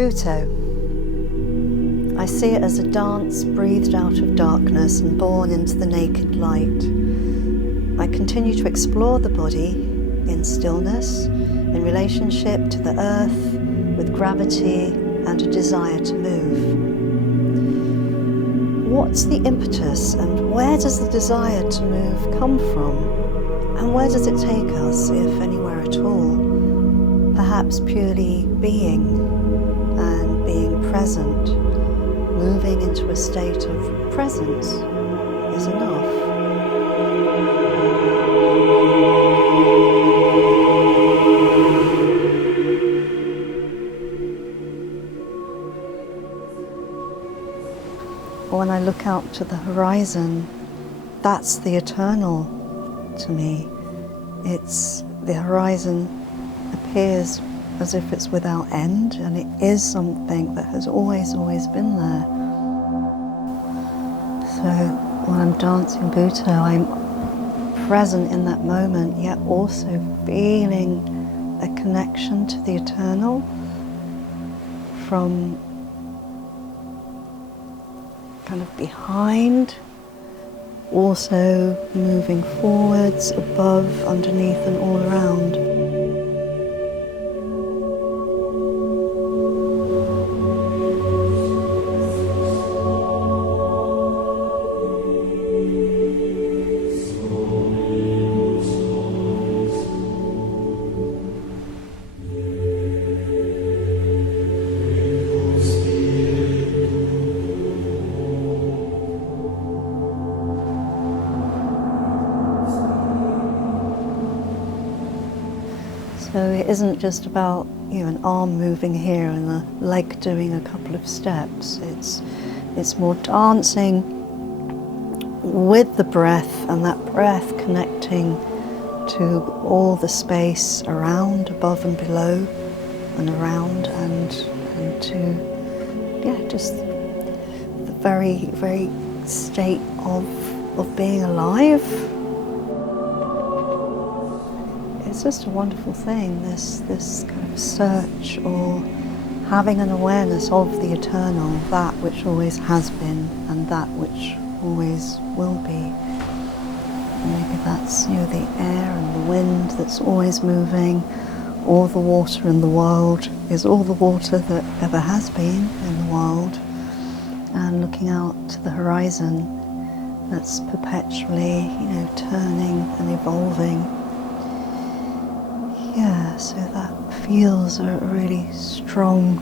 Butoh. I see it as a dance breathed out of darkness and born into the naked light. I continue to explore the body in stillness, in relationship to the earth, with gravity and a desire to move. What's the impetus and where does the desire to move come from? And where does it take us, if anywhere at all? Perhaps purely being and being present, moving into a state of presence is enough. When I look out to the horizon, that's the eternal to me. It's the horizon appears as if it's without end, and it is something that has always been there. So when I'm dancing Butoh, I'm present in that moment, yet also feeling a connection to the eternal from kind of behind, also moving forwards, above, underneath and all around. So it isn't just about, an arm moving here and a leg doing a couple of steps. It's more dancing with the breath, and that breath connecting to all the space around, above and below, and around, and to just the very state of being alive. It's just a wonderful thing, this kind of search or having an awareness of the eternal, that which always has been and that which always will be. Maybe that's the air and the wind that's always moving, or the water in the world is all the water that ever has been in the world, and looking out to the horizon that's perpetually, turning and evolving. Yeah, so that feels a really strong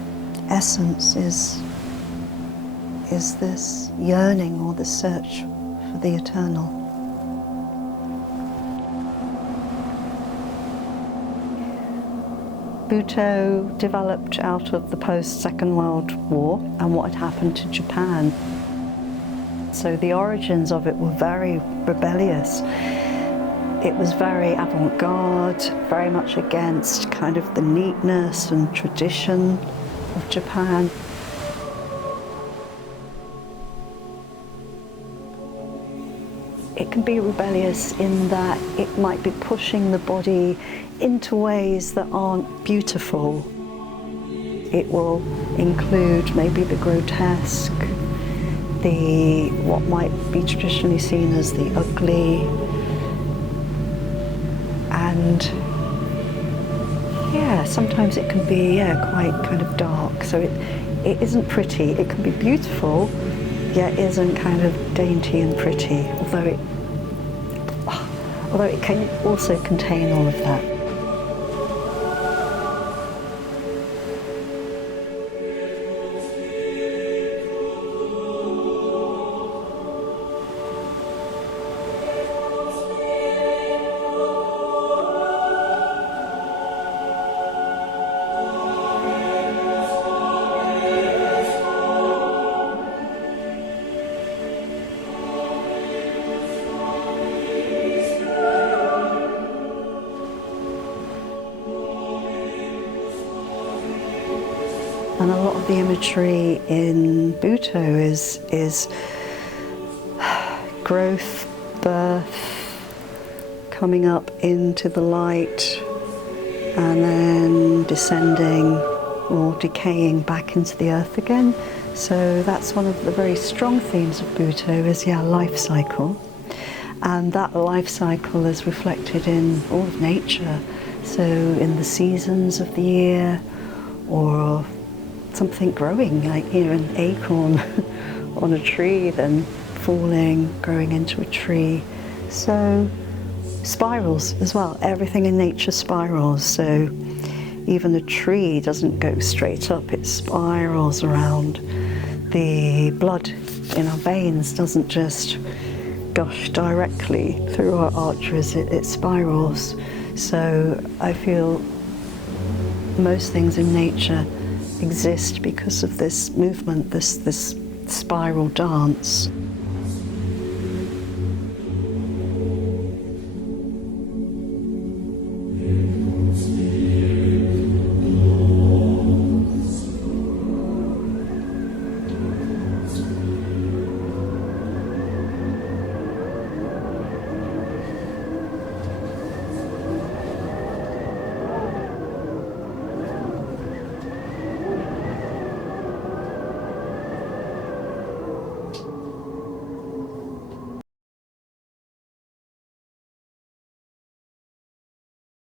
essence is this yearning or the search for the eternal. Butoh developed out of the post-Second World War and what had happened to Japan. So the origins of it were very rebellious. It was very avant-garde, very much against kind of the neatness and tradition of Japan. It can be rebellious in that it might be pushing the body into ways that aren't beautiful. It will include maybe the grotesque, what might be traditionally seen as the ugly, and sometimes it can be quite kind of dark. So it isn't pretty. It can be beautiful, yet isn't kind of dainty and pretty. Although it can also contain all of that. And a lot of the imagery in Butoh is growth, birth, coming up into the light, and then descending or decaying back into the earth again. So that's one of the very strong themes of Butoh is, life cycle. And that life cycle is reflected in all of nature. So in the seasons of the year, or something growing, like an acorn on a tree, then falling, growing into a tree. So spirals as well, everything in nature spirals. So even a tree doesn't go straight up, it spirals around. The blood in our veins doesn't just gush directly through our arteries, it spirals. So I feel most things in nature exist because of this movement, this spiral dance.